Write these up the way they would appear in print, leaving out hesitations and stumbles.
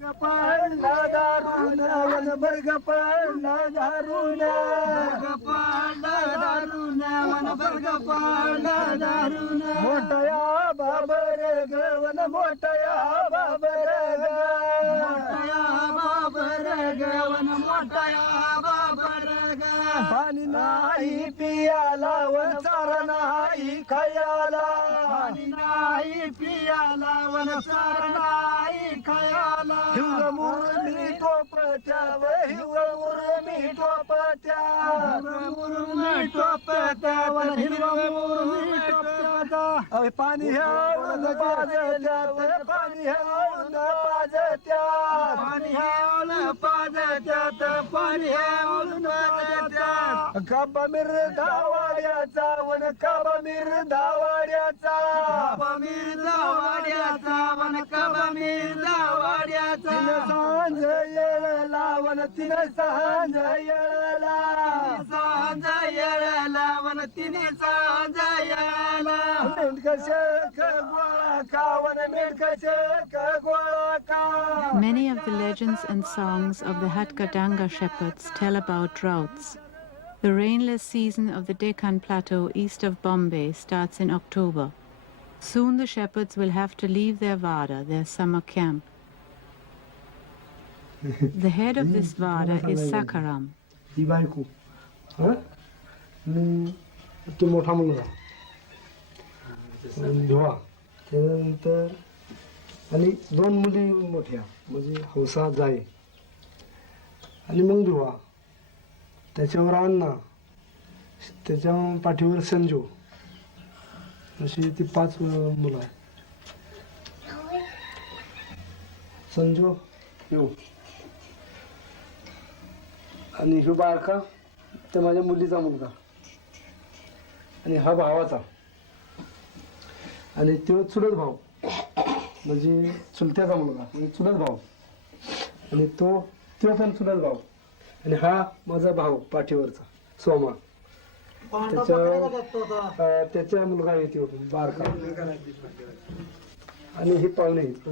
मोठया बाबर गवन मोठया बाबर मोठया बाबर गवन मोठया बाबर पाणी नाही पियाला वन चारा नाही खायाला पाणी नाही पियाला वन चारा नाही खायाला हिंग मुरमी टोपत्या हिंग मुरमी टोपत्या मुरमी टोपत्या वन हिंग मुरमी टोपत्या पाणी हेऊन पाजत्यात पाणी हेऊन पाजत्यात पाणी हेऊन पाजत्यात पाणी हेऊन पाजत्यात काबा मिरदा वाड्याचा वन काबा मिरदा वाड्याचा काबा मिरदा वाड्याचा वन काबा मिरदा वाड्याचा सांज येळला वन तिन सांज येळला सांज येळला वन तिने सांज येळला Many of the legends and songs of the Hatkar Dhangar shepherds tell about droughts. The rainless season of the Dekhan plateau east of Bombay starts in October. Soon the shepherds will have to leave their vada, their summer camp. The head of this vada is Sakaram. त्यानंतर आणि दोन मुली मोठ्या म्हणजे हौसा जाय आणि मग धुवा त्याच्यावर अण्णा त्याच्या पाठीवर संजू अशी ती 5 मुलं आहेत. संजू यो आणि ह्यो बारका ते माझ्या मुलीचा मुलगा आणि हा भावाचा आणि तो चुलत भाऊ म्हणजे चुलत्याचा मुलगा म्हणजे चुलत भाऊ आणि तो पण चुलत भाऊ आणि हा माझा भाऊ पाठीवरचा सोमा त्याच्या मुलगा येतो बारका आणि हे पाहुणे आहेत.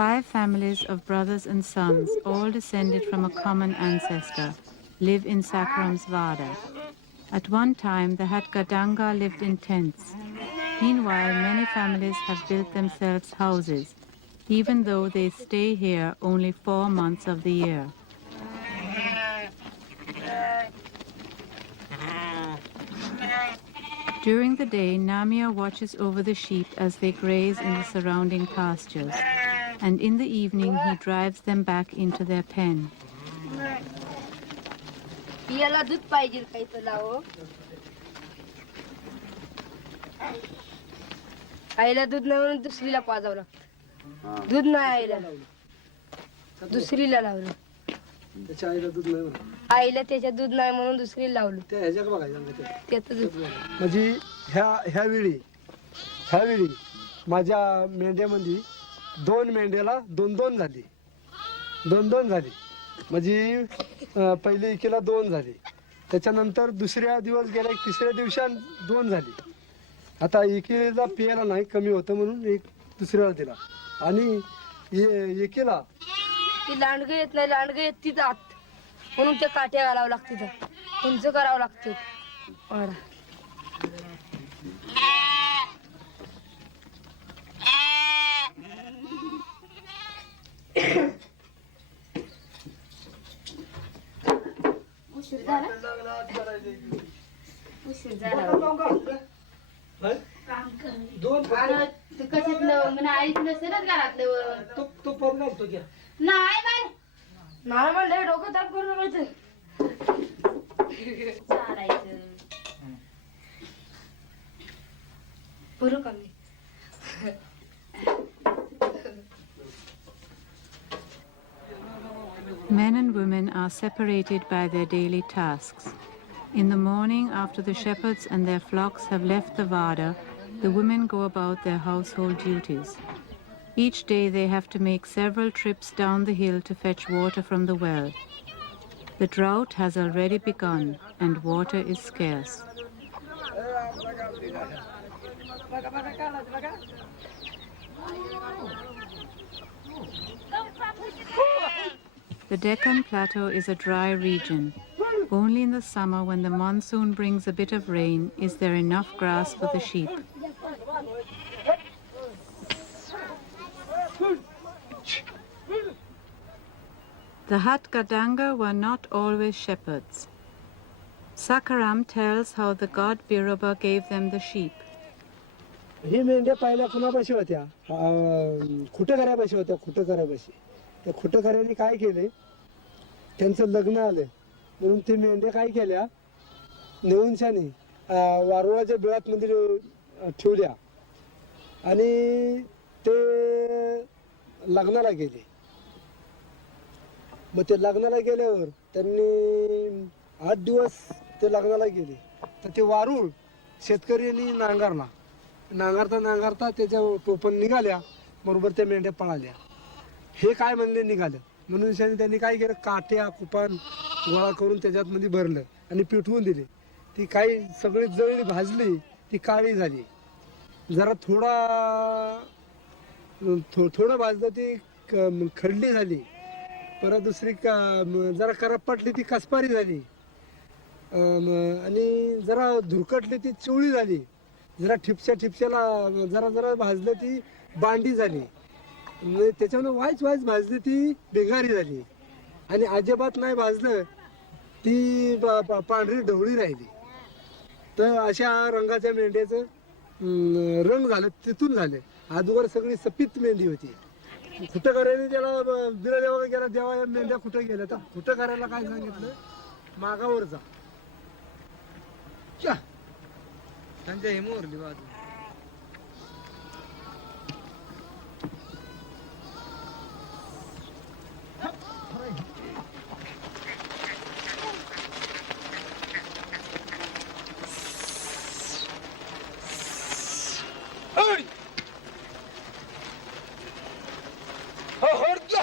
5 families of brothers and sons, all descended from a common ancestor, live in Sakaram's Vada. At one time, the Hatkar Dhangar lived in tents. Meanwhile, many families have built themselves houses, even though they stay here only 4 months of the year. During the day, Namia watches over the sheep as they graze in the surrounding pastures, and in the evening he drives them back into their pen. याला दूध पाहिजे काही तर लाव आईला दूध नाही म्हणून दुसरीला पाजावं लागतं दूध नाही आईला दुसरीला लावलं त्याच्या आईला दूध नाही आईला त्याच्या दूध नाही म्हणून दुसरीला लावलं त्या ह्याच्यात बघायचं त्याचं दूध म्हणजे ह्यावेळी माझ्या मेंढ्यामध्ये 2 मेंढ्याला 2 झाली 2 झाली म्हणजे पहिले एकीला 2 झाली त्याच्यानंतर दुसऱ्या दिवस गेला तिसऱ्या दिवशी 2 झाली आता एकीला पियाला नाही कमी होतं म्हणून एक दुसऱ्याला दिला आणि एकीला ती लांडगं येत नाही लांडगं येत ती जात म्हणून ते काट्या घालावं लागते उंच करावं लागतं उशीर झाला कशातलं आईतलं सगळंच घरातलं तो पण घालतो घ्या नाही बाय नाही म्हणलं डोकं ताप करून बघायचं चालायचं बरं कमी Men and women are separated by their daily tasks. In the morning, after the shepherds and their flocks have left the Vada, the women go about their household duties. Each day they have to make several trips down the hill to fetch water from the well. The drought has already begun and water is scarce. The Deccan Plateau is a dry region. Only in the summer, when the monsoon brings a bit of rain, is there enough grass for the sheep. The Hatkar Dhangar were not always shepherds. Sakaram tells how the god Biroba gave them the sheep. ही मेंढ्या पहिल्या कुणापाशी होत्या? खुटकऱ्यापाशी होत्या, खुटकऱ्यापाशी. त्या खुटकऱ्याने काय केले, त्यांचं लग्न आलं म्हणून ते मेंढ्या काय केल्या, नेऊनशाने वारुळाच्या बिळात मध्ये ठेवल्या आणि ते लग्नाला गेले. मग ते लग्नाला गेल्यावर त्यांनी 8 दिवस ते लग्नाला गेले. तर ते वारुळ शेतकऱ्यांनी नांगरला. नांगरता त्याच्या टोपण निघाल्या, बरोबर त्या मेंढ्या पळाल्या. हे काय म्हणले निघालं म्हणून त्यांनी काय केलं, काट्या कुपान गोळा करून त्याच्यात मध्ये भरलं आणि पिठवून दिले. ती काही सगळी जळली, भाजली, ती काळी झाली. जरा थोडं भाजलं ती खडली झाली. परत दुसरी जरा करपटली ती कसपारी झाली आणि जरा धुरकटली ती चिवळी झाली. जरा ठिपच्याला जरा भाजलं ती बांडी झाली. त्याच्यामुळे वाईच भाजली ती बेगारी झाली आणि अजिबात नाही भाजलं ती पांढरी ढवळी राहिली. तर अशा रंगाच्या मेंढ्याचं रंग झालं तिथून झालं. अगोदर सगळी सफेद मेंढी होती. कुठं करायला त्याला बिरा देवा गेला, देवा मेंढ्या कुठं गेल्या. तर कुठं करायला काय सांगितलं, मागावर जा. त्यांच्या हेमोरली बाजू.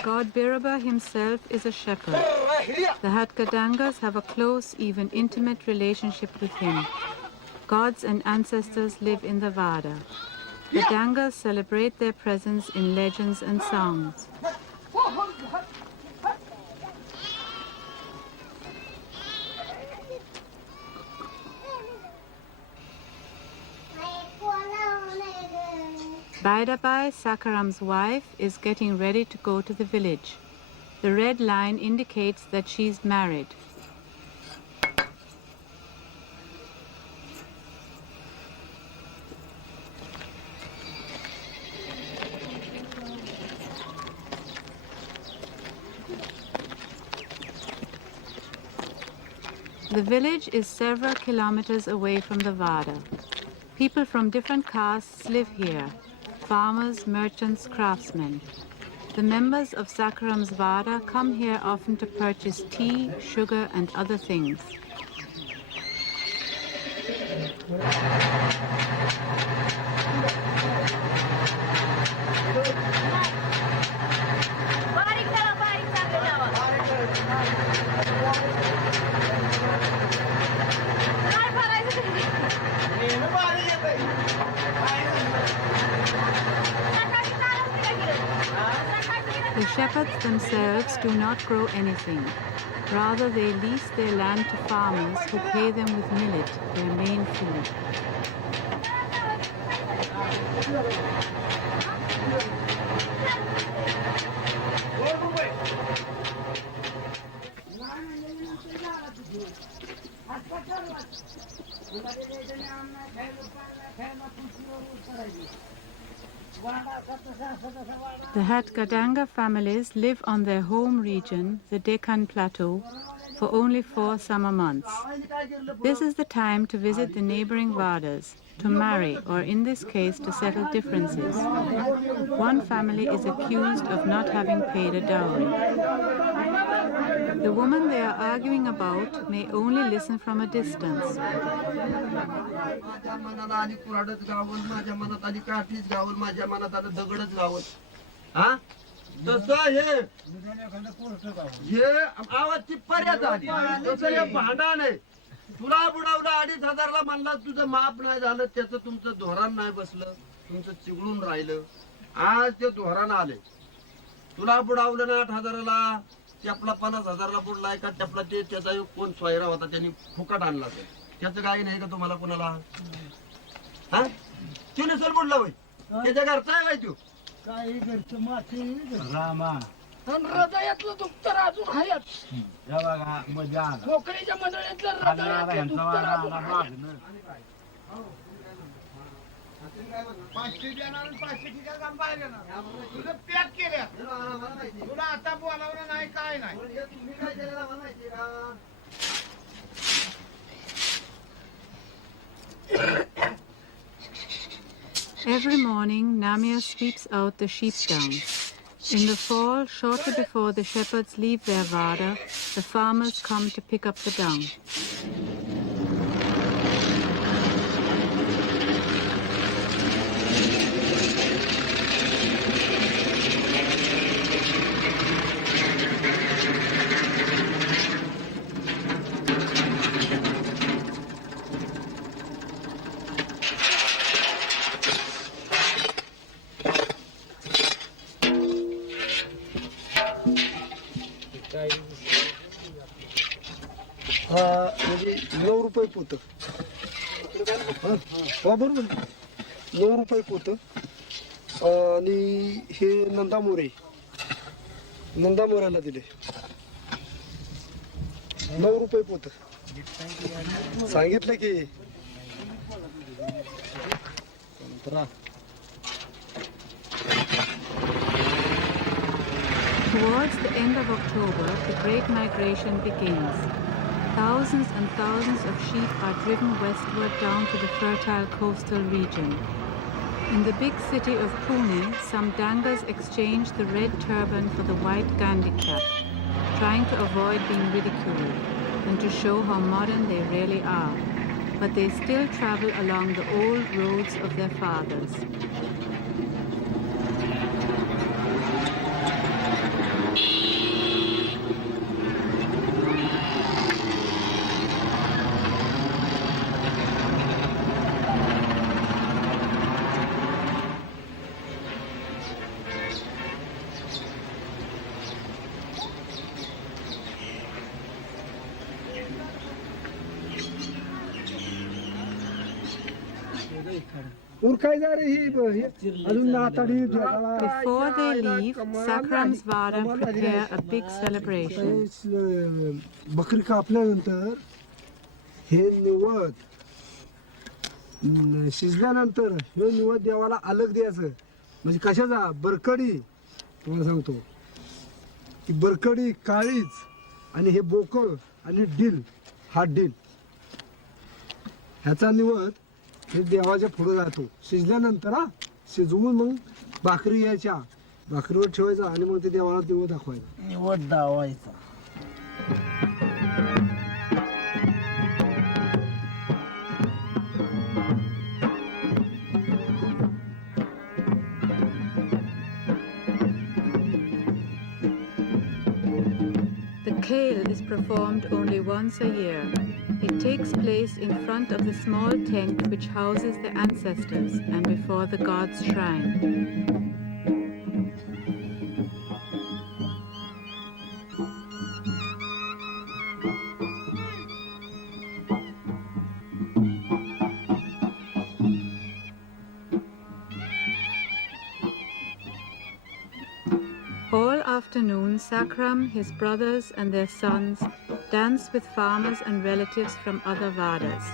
God Biroba himself is a shepherd. The Hatkar Dhangars have a close, even intimate relationship with him. Gods and ancestors live in the Vada. The Dhangars celebrate their presence in legends and songs. Baidabai, Sakaram's wife, is getting ready to go to the village. The red line indicates that she's married. The village is several kilometers away from the Vada. People from different castes live here. Farmers, merchants, craftsmen. The members of Sakaram's Vada come here often to purchase tea, sugar, and other things. The shepherds themselves do not grow anything. Rather, they lease their land to farmers who pay them with millet, their main food. The Hatkar Dhangar families live on their home region, the Dekhan Plateau, for only 4 summer months. This is the time to visit the neighboring Vadas, to marry, or in this case, to settle differences. One family is accused of not having paid a dowry. The woman they are arguing about may only listen from a distance. तुला बुडावला 2,500 म्हणला, तुझं माप नाही झालं, त्याचं तुमचं धोरण नाही बसलं, तुमचं चिघळून राहिलं. आज ते धोरण आले, तुला बुडावलं ना 8,000ला, त्यापला 50,000ला बुडलाय का, त्यापला ते त्याचा एक कोण सोयरा होता त्यांनी फुकट आणला, त्याचं काही नाही का तुम्हाला कोणाला? हा ते नसेल बुडला होय, त्याच्या घरचा आहे काय तू? काही घरचं माती रामा आणि हृदयातलं दुःख तर अजून आहेच. हे बघा मजा आला कोकणीच्या मंडळीतलं हृदयातलं दुःख तर अजून आहे. 500 देणार आणि 500 ठिकाण काम बाहेर येणार. तुझं पॅक केलं, तुला आता बोलावलं नाही काय नाही. तुम्ही काय केलेलं मला माहितीये का? Every morning, Namir sweeps out the sheep dung. In the fall, shortly before the shepherds leave their vada, the farmers come to pick up the dung. हा म्हणजे 9 रुपये पोत. हा बरोबर 9 रुपये पोत. आणि हे नंदामोऱ्याला दिले 9 रुपये पोत. सांगितलं की Towards the end of October, the Great Migration begins. Thousands and thousands of sheep are driven westward down to the fertile coastal region. In the big city of Pune, some Dhangars exchange the red turban for the white Gandhi cap, trying to avoid being ridiculed and to show how modern they really are. But they still travel along the old roads of their fathers. उरकायचा रे ही अजून नाताडी Before they leave, Sakram's Vada prepare a big celebration. बकरी कापल्यानंतर हे निवद शिजल्यानंतर हे निवद देवाला अलग द्यायचं. म्हणजे कशाचा? बरकडी. तुम्हाला सांगतो की बरकडी, काळीच आणि हे बोकळ आणि डिल, हा डिल ह्याचा निवद हे देवाच्या पुढे जातो. शिजल्यानंतर शिजवून मग भाकरी यायच्या, भाकरीवर ठेवायचा आणि मग ते देवाला दिवस दाखवायचा. निवड दावायचा. The kale is performed only once a year. It takes place in front of the small tent which houses the ancestors and before the god's shrine. All afternoon, Sakram, his brothers and their sons dance with farmers and relatives from other Vadas.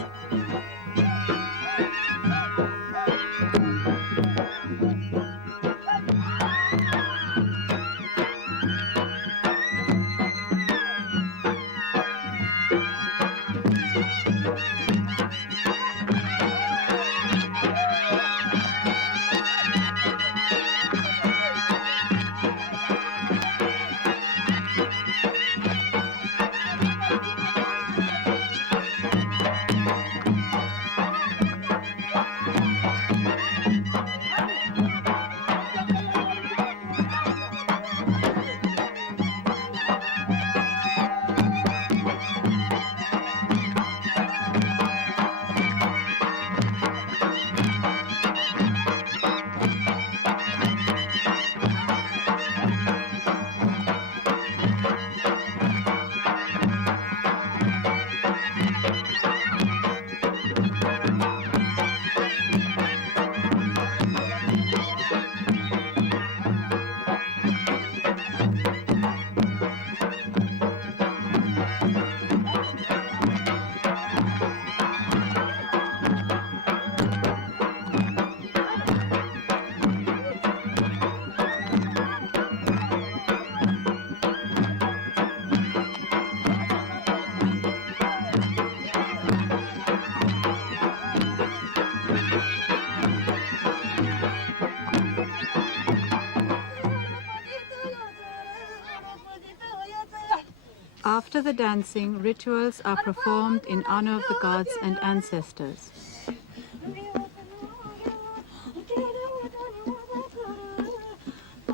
After the dancing, rituals are performed in honor of the gods and ancestors.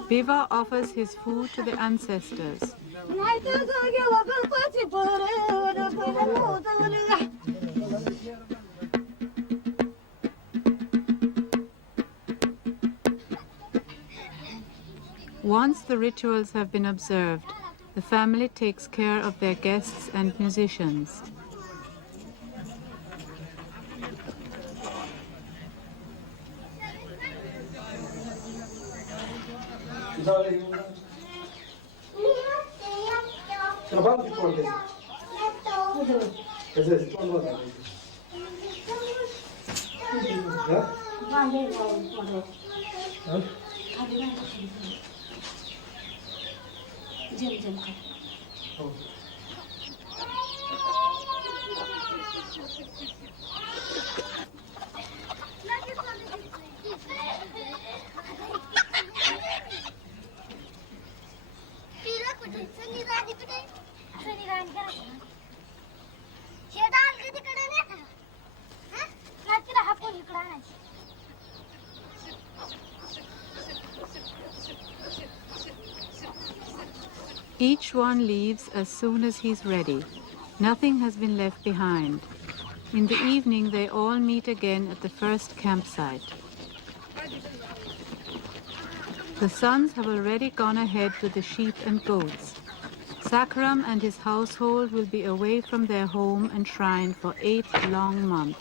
Biva offers his food to the ancestors. Once the rituals have been observed, the family takes care of their guests and musicians. Each one leaves as soon as he's ready. Nothing has been left behind. In the evening, they all meet again at the first campsite. The sons have already gone ahead with the sheep and goats. Sakram and his household will be away from their home and shrine for 8 long months.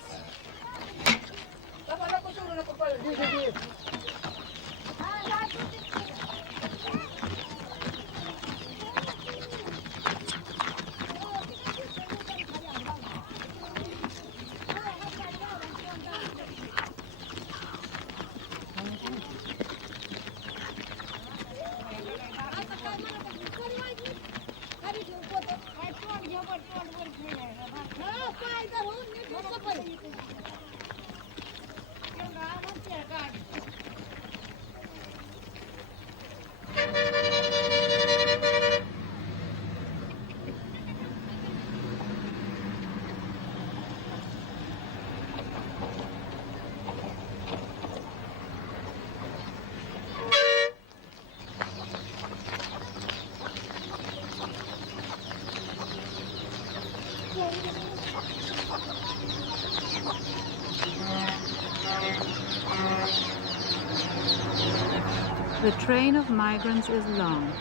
The train of migrants is long.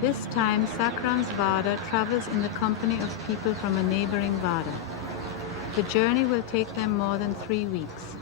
This time, Sakram's Vada travels in the company of people from a neighboring Vada. The journey will take them more than 3 weeks.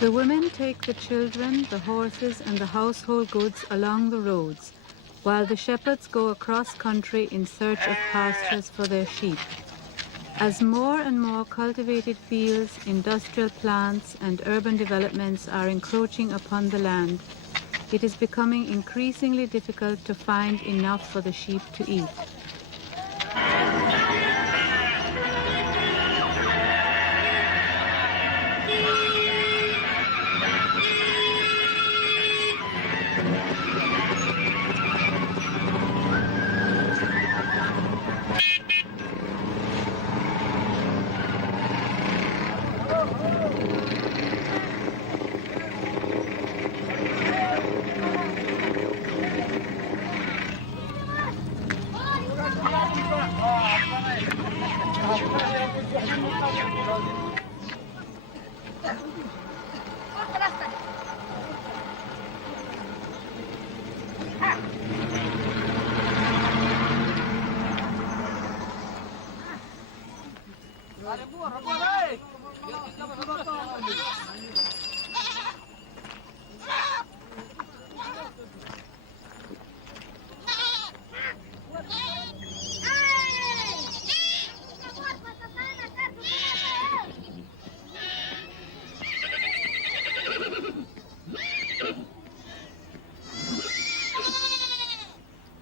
The women take the children, the horses, and the household goods along the roads, while the shepherds go across country in search of pastures for their sheep. As more and more cultivated fields, industrial plants, and urban developments are encroaching upon the land, it is becoming increasingly difficult to find enough for the sheep to eat.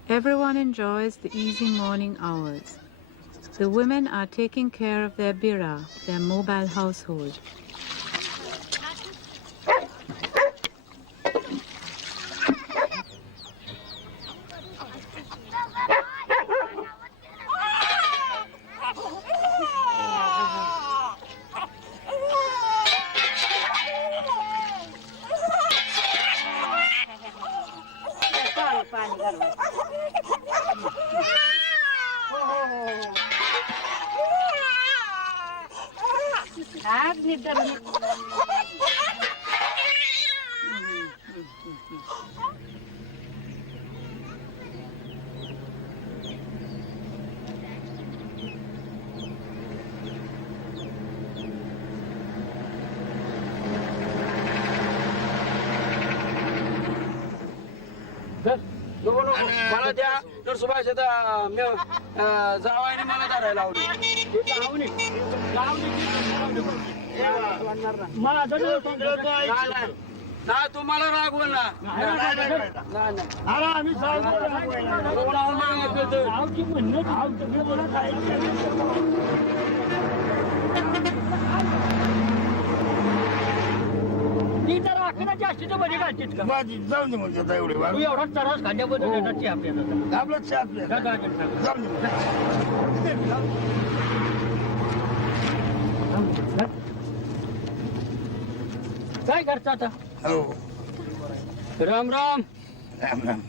Everyone enjoys the easy morning hours. The women are taking care of their bira, their mobile household. मला द्या तर सुभाष जावायने मला धरायला लावली नाही तुम्हाला रागवल ना जास्तीचं मध्ये घालतीत का जाऊन दे मग एवढे तू एवढा त्रास खाण्याबद्दल आपल्याला आपलं जाऊन दे काय करता आता हो Ram Ram Ram Ram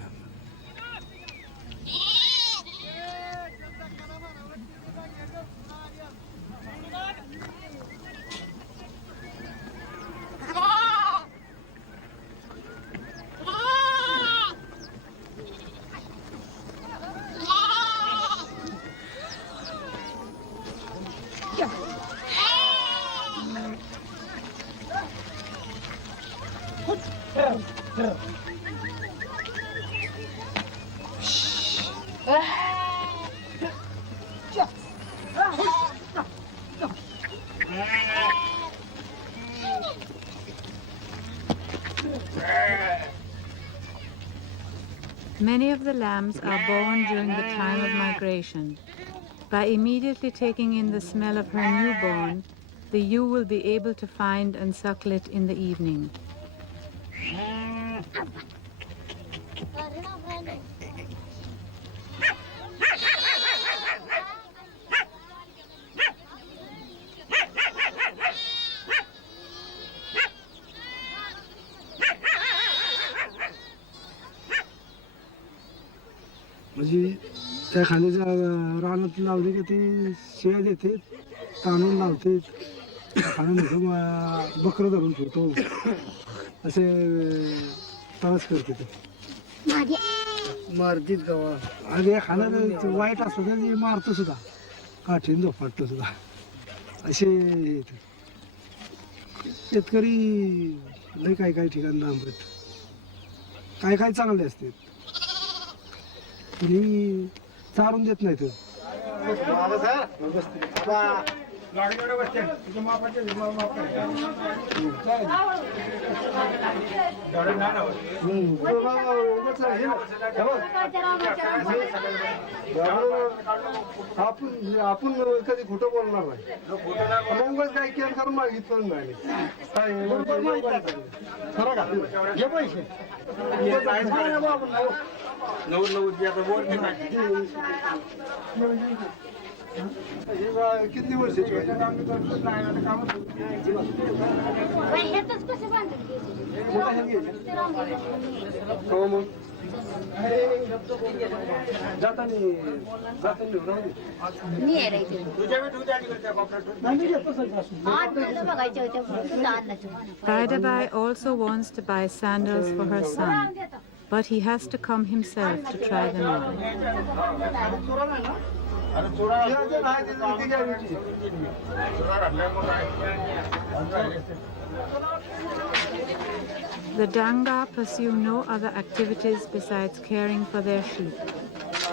Many of the lambs are born during the time of migration. By immediately taking in the smell of her newborn, the ewe will be able to find and suckle it in the evening. म्हणजे त्या खाण्याच्या रानात लावली की ते शेळ देते ताणून लावते खाणं बकरं धरून ठेवतो असे त्रास करते ते मारतीत गावा आणि या खाण्याचं वाईट असतं तर मारतो सुद्धा काठीन झोपाटतो सुद्धा असे शेतकरी लय काही काही ठिकाणी लांबत काय काय चांगले असते कुणी चारून देत नाही तर आपण कधी खोटं बोलणार नाही मग काय केअर करून मागितलं नाही किती वर्षाची Raidabai also wants to buy sandals for her son, but he has to come himself to try them on. The Dhangar pursue no other activities besides caring for their sheep.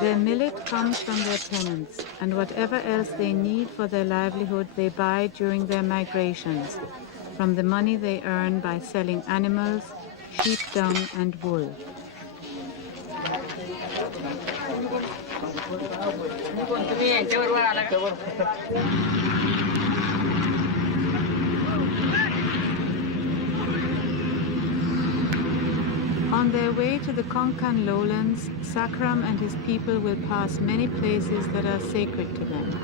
Their millet comes from their tenants, and whatever else they need for their livelihood they buy during their migrations, from the money they earn by selling animals, sheep dung and wool. On their way to the Konkan lowlands, Sakram and his people will pass many places that are sacred to them.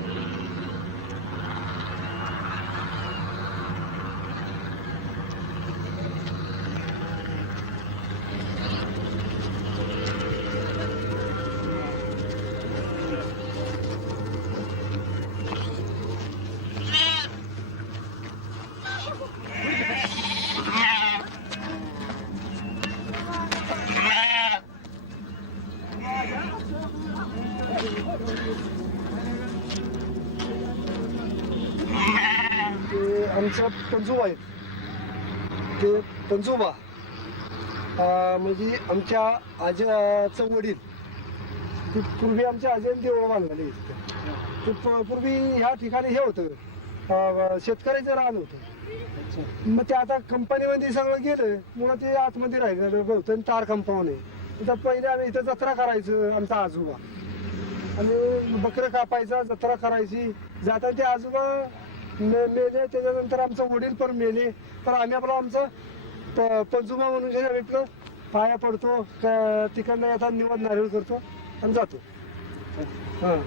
ते आमचं पंजोबा आहेत. ते पंजोबा म्हणजे आमच्या आजीचं वडील. ते पूर्वी आमच्या आजीने देवळं बांधलेली आहेत. ते पूर्वी ह्या ठिकाणी हे होतं शेतकऱ्याचं रान होतं. मग ते आता कंपनीमध्ये सगळं गेलं मुळे ते आतमध्ये राहिलं होतं. तार कंपाऊंड आहे. तर पहिले आम्ही इथं जत्रा करायचं आमचा आजोबा आणि बकरं कापायचा जत्रा करायची. जाता ते आजोबा मेले त्याच्यानंतर आमचं वडील पण मेले. तर आम्ही आपलं आमचं पंजुमा म्हणून जे भेटलं पाया पडतो तिकडनं येतात निवड नारळ करतो आणि जातो. हां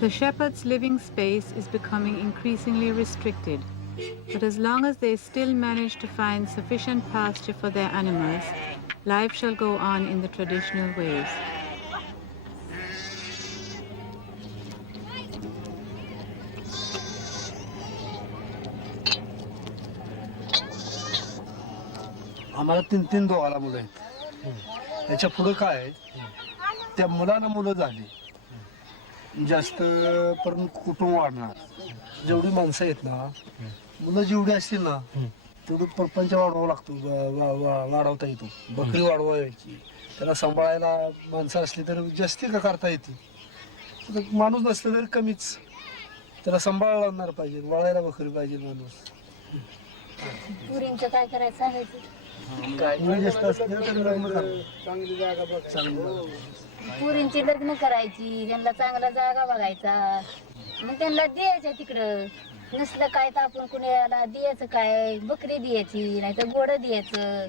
The shepherd's living space is becoming increasingly restricted, but as long as they still manage to find sufficient pasture for their animals, life shall go on in the traditional ways. आम्हाला तीन दोघाला मुलं आहेत. त्याच्या पुढे काय आहे, त्या मुलांना मुलं झाली जास्त पण कुटुंब वाढणार. जेवढी माणसं आहेत ना मुलं जेवढी असतील ना तेवढं प्रपंच वाढवावं लागतो. वाढवता येतो. बकरी वाढवायची त्याला सांभाळायला माणसं असली तर जास्ती का करता येते. माणूस नसलं तरी कमीच त्याला सांभाळायला लागणार पाहिजे. वाळायला बकरी पाहिजे माणूस. पुरींचं काय करायचं सांगायचं. चांगली जागा बघ. पुरींची लग्न करायची त्यांना चांगला जागा बघायचा मग त्यांना द्यायच्या तिकडं. नसलं काय तर आपण कुणाला द्यायचं काय बकरी द्यायची नाही तर गोड द्यायचं.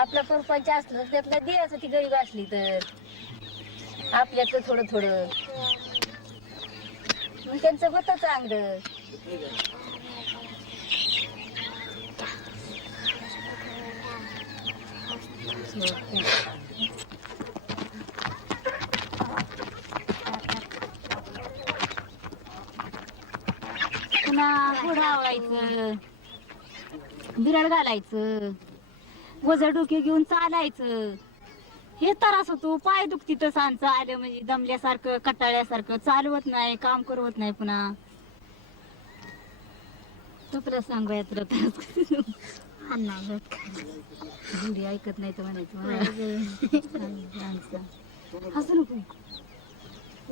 आपला परपंच असलं तर त्यातला द्यायचं. ती गरीब असली तर आपल्याचं थोडं थोडं मग त्यांचं होतं चांगलं. पुन्हा घोडा आवळायचं बिराड घालायचं वजन डोके घेऊन चालायचं. हे त्रास होतो. पाय दुखती तसं आमचं आलं म्हणजे दमल्यासारखं कटाळ्यासारखं चालवत नाही काम करवत नाही. पुन्हा तुला सांगूया तुला घुडी ऐकत नाही तर म्हणायचं असं नको.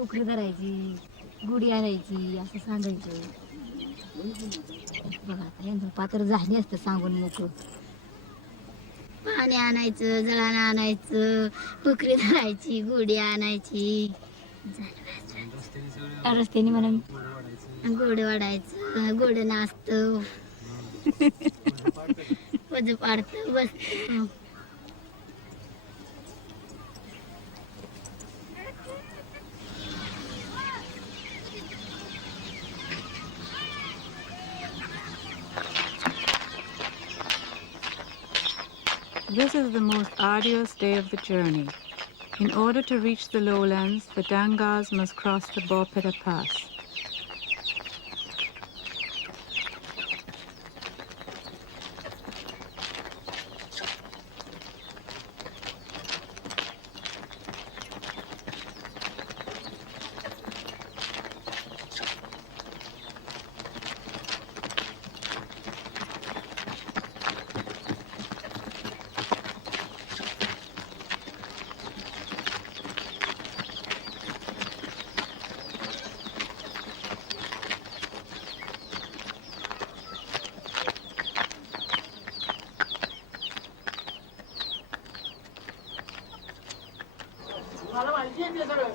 उकरी धरायची गुढी आणायची असं सांगायचं. बघा आता यांचं पात्र झाली असतं सांगून मोकळं. पाणी आणायचं जळानं आणायचं उकरी धरायची गुढी आणायची रस्त्याने म्हणून गोड वाढायचं. गोड नाचतं वज पाडतं बसतं. This is the most arduous day of the journey. In order to reach the lowlands, the Dhangars must cross the Borpeta Pass. मला माहिती आहे ते सगळं.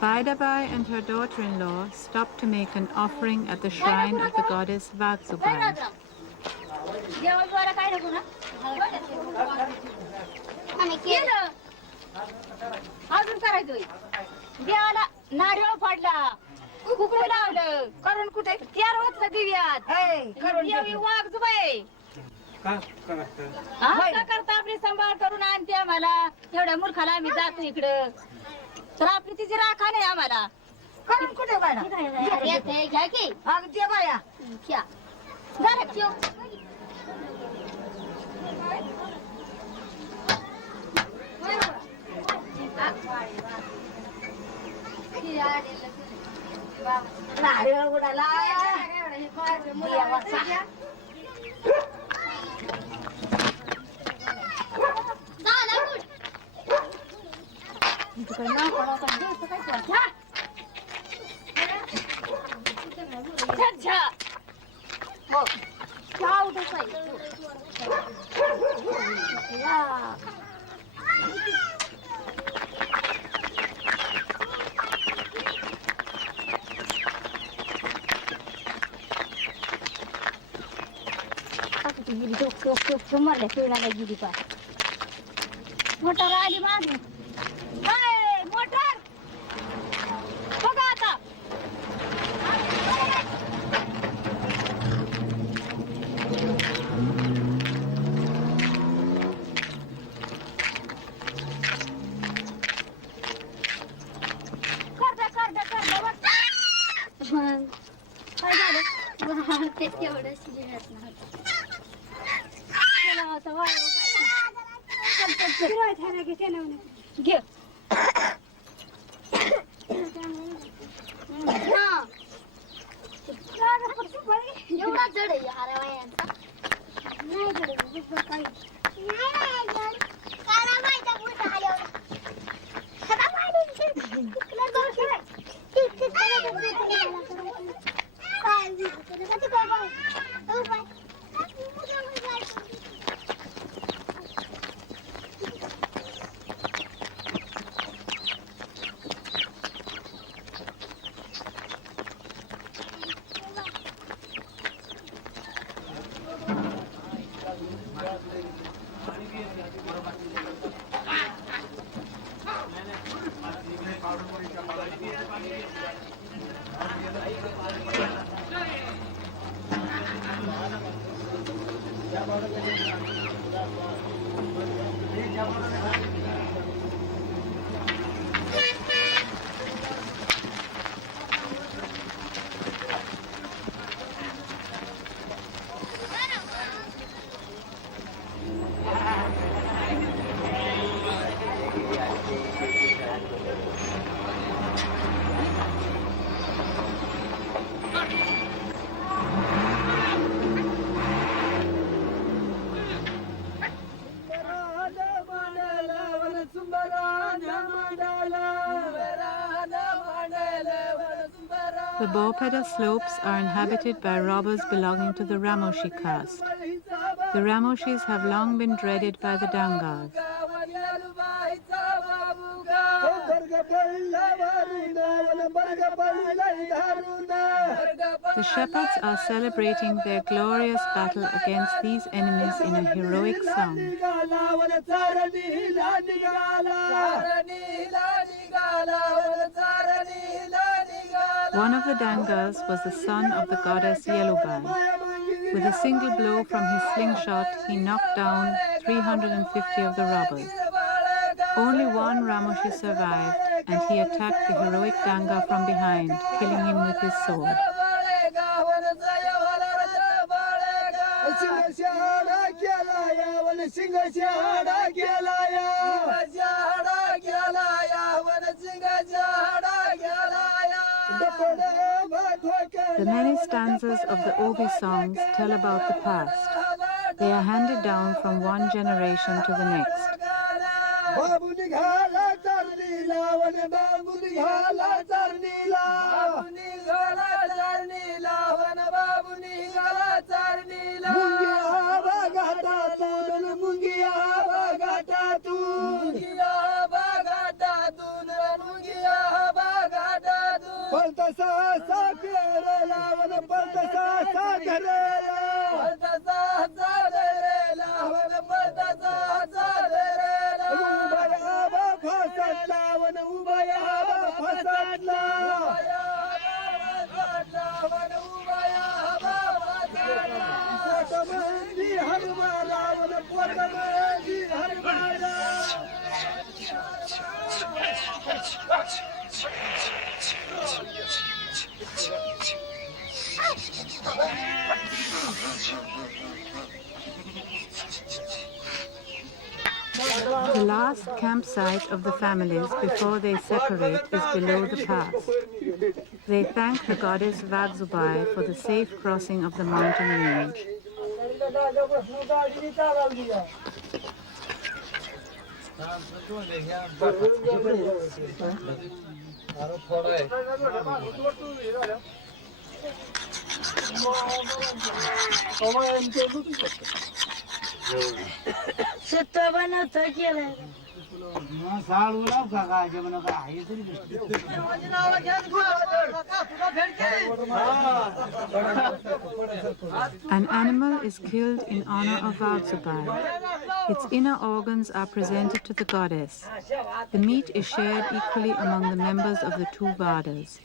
Baidabai and her daughter-in-law stopped to make an offering at the shrine of the goddess Vagzubai. देवाला काय नको ना आणि केलं अजून करायचंय देवाला नारळ पाडला कुकू लावलं करून कुठे त्यार होतलं दिव्यात देवी वाघजुबाई का करता आपली सांभाळ करून आणते आम्हाला एवढ्या मूर्खाला आम्ही जातो इकडं तर आपली तिची राखा नाही आम्हाला करून कुठे घ्या की अगदी बाया घ्या झालं ठेव नारळ उडाला मारल्या पिळाला गेली पा मोटर आली मागे मोटर बघा आता काय झालं तेच केवढं शिजण्यात नव्हतं घे एवढा जड आहे हारा वयांचा नाही जड काही The Bopeda slopes are inhabited by robbers belonging to the Ramoshi caste. The Ramoshis have long been dreaded by the Dhangars. The shepherds are celebrating their glorious battle against these enemies in a heroic song. One of the Dhangars was the son of the goddess Yelubai. With a single blow from his slingshot, he knocked down 350 of the robbers. Only one Ramoshi survived, and he attacked the heroic Dhangar from behind, killing him with his sword. The many stanzas of the Obi songs tell about the past. They are handed down from one generation to the next. The last campsite of the families before they separate is below the pass. They thank the goddess Vadzubai for the safe crossing of the mountain range. An animal is killed in honor of Vadzubai. Its inner organs are presented to the goddess. The meat is shared equally among the members of the two Vadas.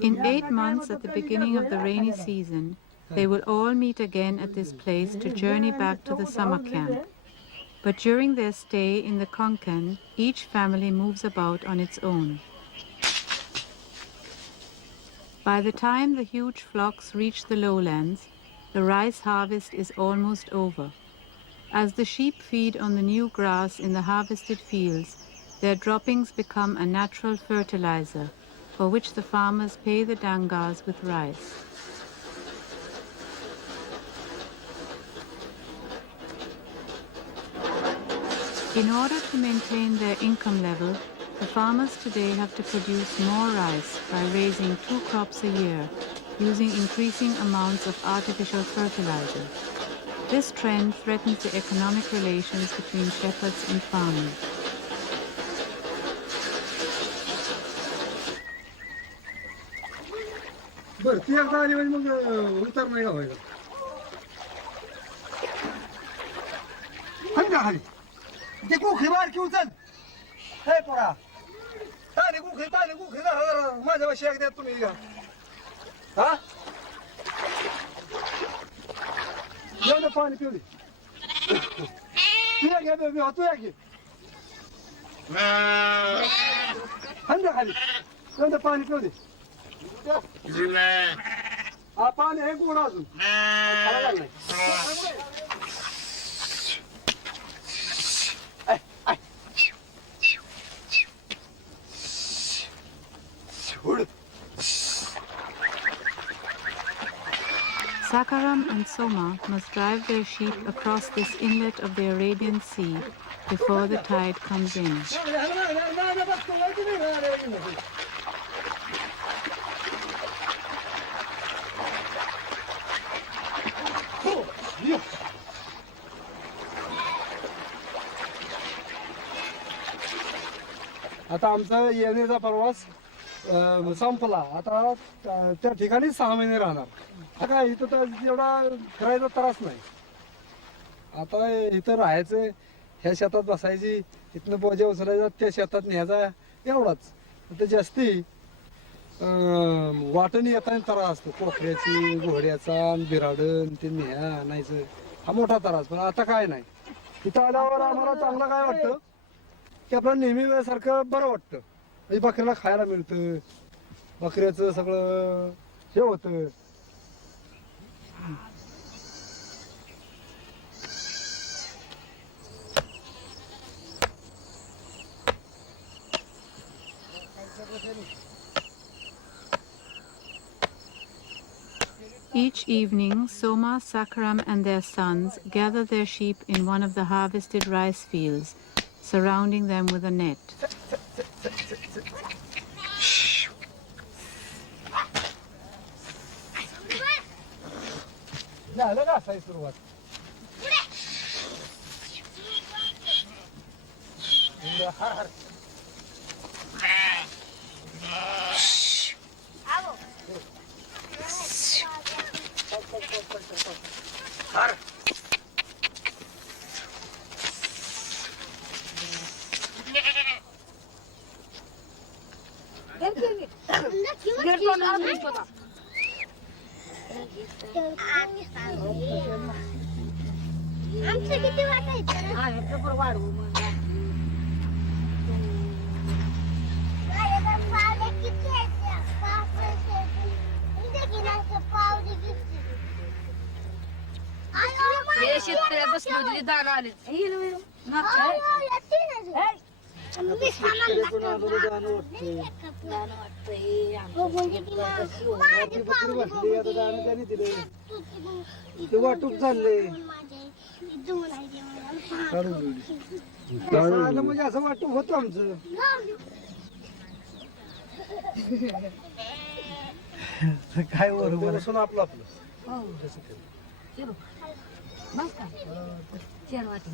In 8 months at the beginning of the rainy season, they will all meet again at this place to journey back to the summer camp. But during their stay in the Konkan, each family moves about on its own. By the time the huge flocks reach the lowlands, the rice harvest is almost over. As the sheep feed on the new grass in the harvested fields, their droppings become a natural fertilizer, for which the farmers pay the Dhangars with rice. In order to maintain their income level, the farmers today have to produce more rice by raising 2 crops a year, using increasing amounts of artificial fertilizer. This trend threatens the economic relations between shepherds and farmers. बरं ती एकदा आली म्हणजे मग उतर नाही व्हायला खाली ते कुखी बारकी उचल हे पोरा ताने कुखी माझ्या वर्षी एकदा तुम्ही घ्या हा एवढं पाणी पिऊ दे तू घ्या बेबी तू घे खाली एवढं पाणी पिऊ दे हा पाणी हे गोड अजून Sakaram and Soma must drive their sheep across this inlet of the Arabian Sea before the tide comes in. आता आमचा येण्याचा प्रवास संपला आता त्या ठिकाणी 6 महिने राहणार आता इथं तर एवढा फिरायचा त्रास नाही आता इथं राहायचं ह्या शेतात बसायची इथनं बोजा उचलायचा त्या शेतात न्यायचा एवढाच तर जास्ती वाटणी येताना त्रास असतो कोकऱ्याची घोड्याचा बिराडण ते न्या आणायचं हा मोठा त्रास पण आता काय नाही इथं आल्यावर आम्हाला चांगलं काय वाटतं की आपल्याला नेहमी वेळेसारखं बरं वाटतं म्हणजे बकऱ्याला खायला मिळतं बकऱ्याचं सगळं हे होतं Each evening, Soma, Sakaram and their sons gather their sheep in one of the harvested rice fields, surrounding them with a net. आमचं किती वाटायचं ना? माझ्या पावले किती आहेत त्या? पावसाचे. इथे गिनाचं पावले किती? हे शेतकऱ्या बसले होते दार आले मी सामान लागतं. माझी पावले ते वाटूक चालले आलं म्हणजे असं वाटूक होतं आमचं. काय बरोबर बसून आपलं आपलं बस का 4 वाटे